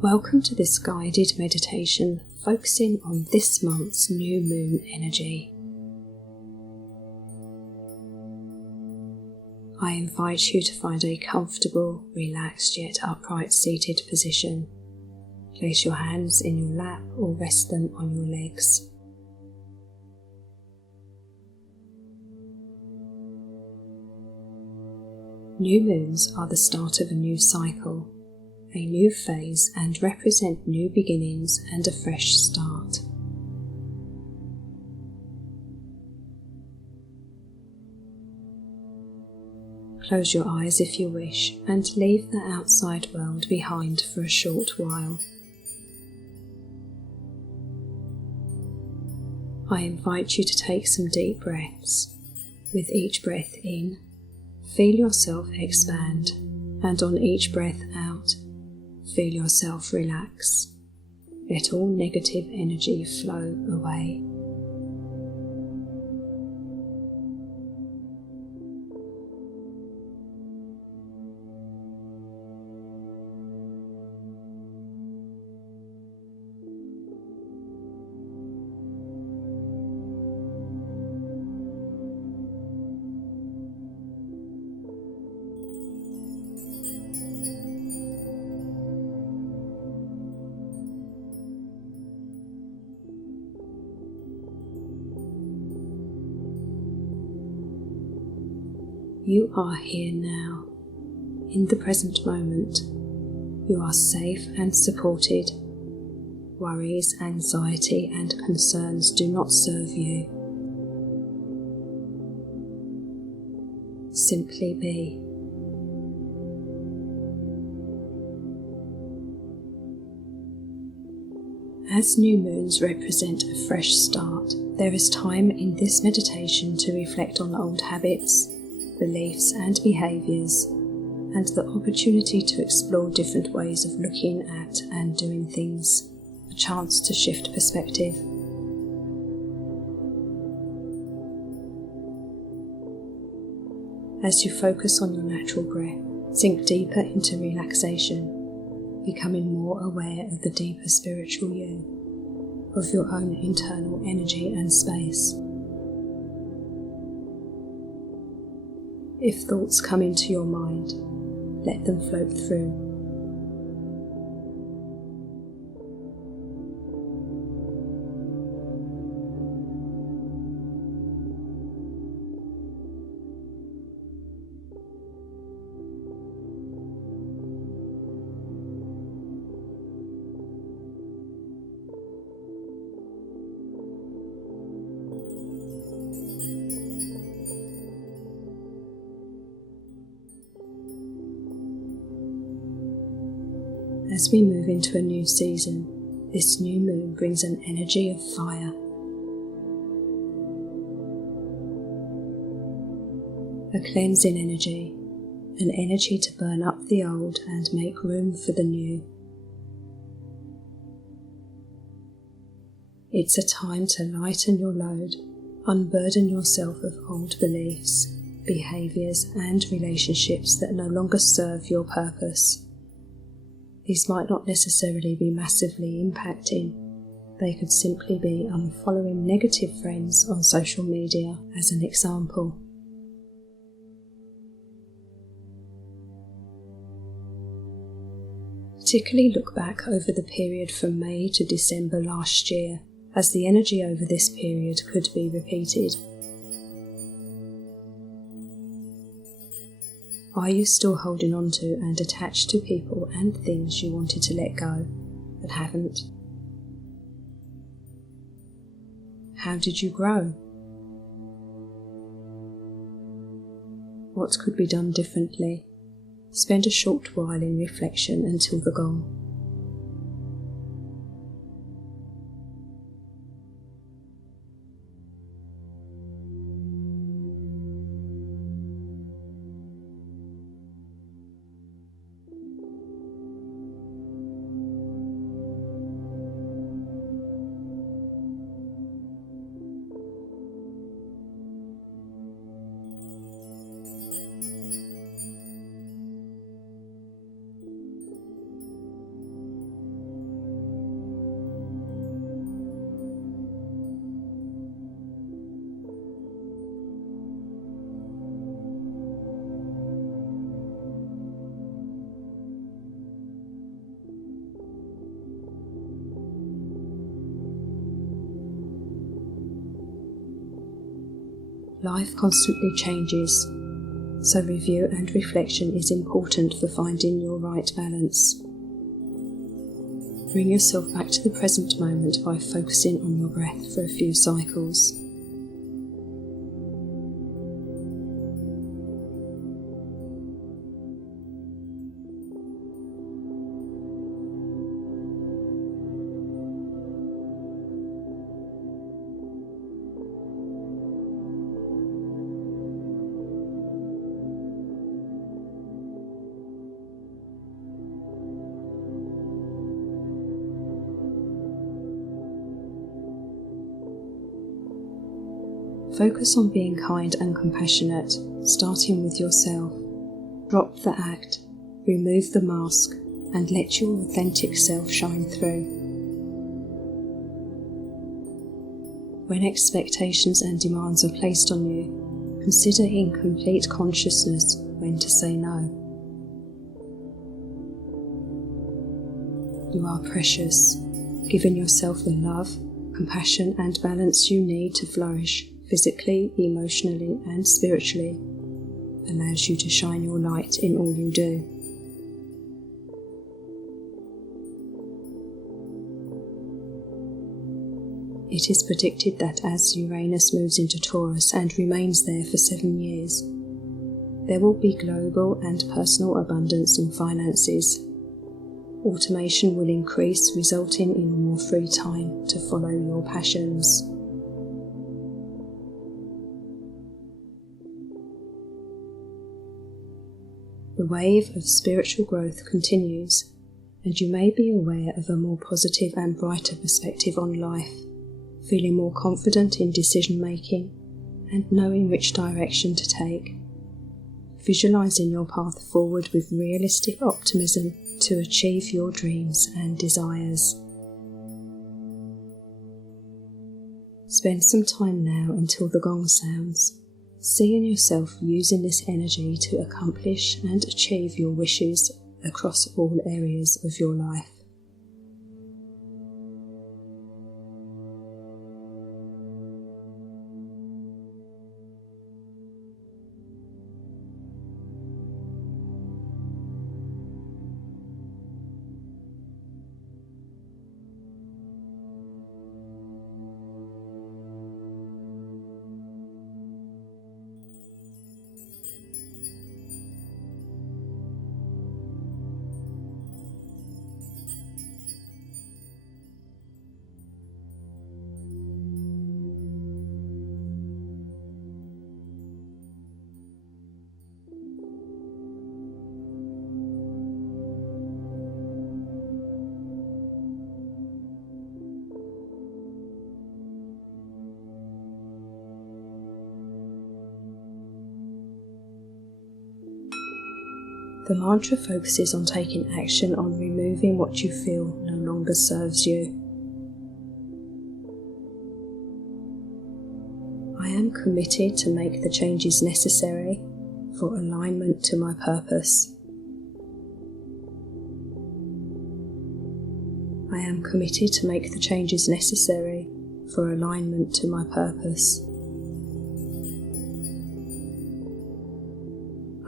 Welcome to this guided meditation focusing on this month's new moon energy. I invite you to find a comfortable, relaxed yet upright seated position. Place your hands in your lap or rest them on your legs. New moons are the start of a new cycle, a new phase, and represent new beginnings and a fresh start. Close your eyes if you wish and leave the outside world behind for a short while. I invite you to take some deep breaths. With each breath in, feel yourself expand, and on each breath out, feel yourself relax. Let all negative energy flow away. You are here now, in the present moment. You are safe and supported. Worries, anxiety, and concerns do not serve you. Simply be. As new moons represent a fresh start, there is time in this meditation to reflect on old habits, beliefs and behaviours, and the opportunity to explore different ways of looking at and doing things, a chance to shift perspective. As you focus on your natural breath, sink deeper into relaxation, becoming more aware of the deeper spiritual you, of your own internal energy and space. If thoughts come into your mind, let them float through. As we move into a new season, this new moon brings an energy of fire. A cleansing energy, an energy to burn up the old and make room for the new. It's a time to lighten your load, unburden yourself of old beliefs, behaviours and relationships that no longer serve your purpose. These might not necessarily be massively impacting. They could simply be unfollowing negative friends on social media, as an example. Particularly look back over the period from May to December last year, as the energy over this period could be repeated. Are you still holding on to and attached to people and things you wanted to let go, but haven't? How did you grow? What could be done differently? Spend a short while in reflection until the gong. Life constantly changes, so review and reflection is important for finding your right balance. Bring yourself back to the present moment by focusing on your breath for a few cycles. Focus on being kind and compassionate, starting with yourself. Drop the act, remove the mask, and let your authentic self shine through. When expectations and demands are placed on you, consider in complete consciousness when to say no. You are precious, giving yourself the love, compassion, and balance you need to flourish physically, emotionally, and spiritually, allows you to shine your light in all you do. It is predicted that as Uranus moves into Taurus and remains there for 7 years, there will be global and personal abundance in finances. Automation will increase, resulting in more free time to follow your passions. The wave of spiritual growth continues, and you may be aware of a more positive and brighter perspective on life, feeling more confident in decision making and knowing which direction to take. Visualizing your path forward with realistic optimism to achieve your dreams and desires. Spend some time now until the gong sounds, seeing yourself using this energy to accomplish and achieve your wishes across all areas of your life. The mantra focuses on taking action on removing what you feel no longer serves you. I am committed to make the changes necessary for alignment to my purpose. I am committed to make the changes necessary for alignment to my purpose.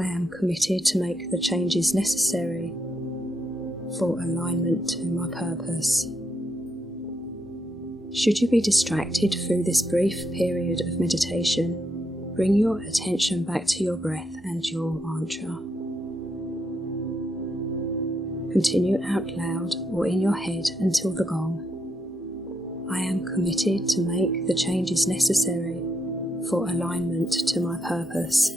I am committed to make the changes necessary for alignment to my purpose. Should you be distracted through this brief period of meditation, bring your attention back to your breath and your mantra. Continue out loud or in your head until the gong. I am committed to make the changes necessary for alignment to my purpose.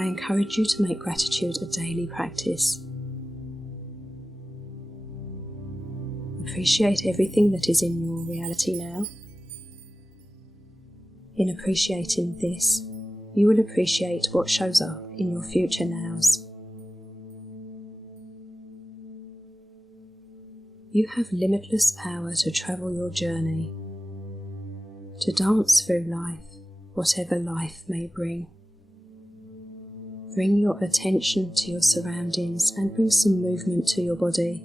I encourage you to make gratitude a daily practice. Appreciate everything that is in your reality now. In appreciating this, you will appreciate what shows up in your future nows. You have limitless power to travel your journey, to dance through life, whatever life may bring. Bring your attention to your surroundings and bring some movement to your body.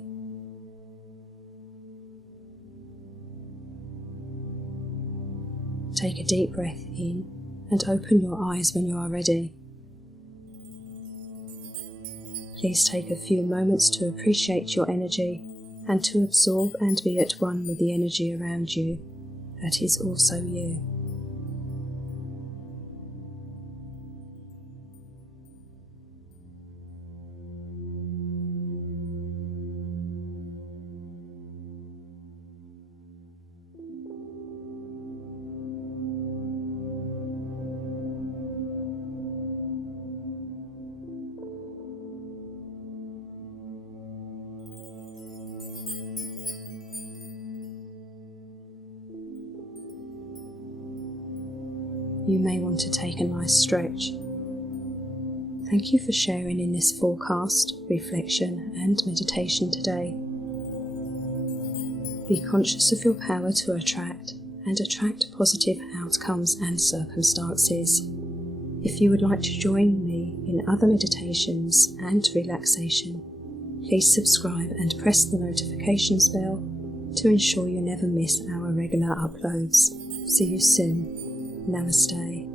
Take a deep breath in and open your eyes when you are ready. Please take a few moments to appreciate your energy and to absorb and be at one with the energy around you that is also you. You may want to take a nice stretch. Thank you for sharing in this forecast, reflection and meditation today. Be conscious of your power to attract and attract positive outcomes and circumstances. If you would like to join me in other meditations and relaxation, please subscribe and press the notifications bell to ensure you never miss our regular uploads. See you soon. Namaste.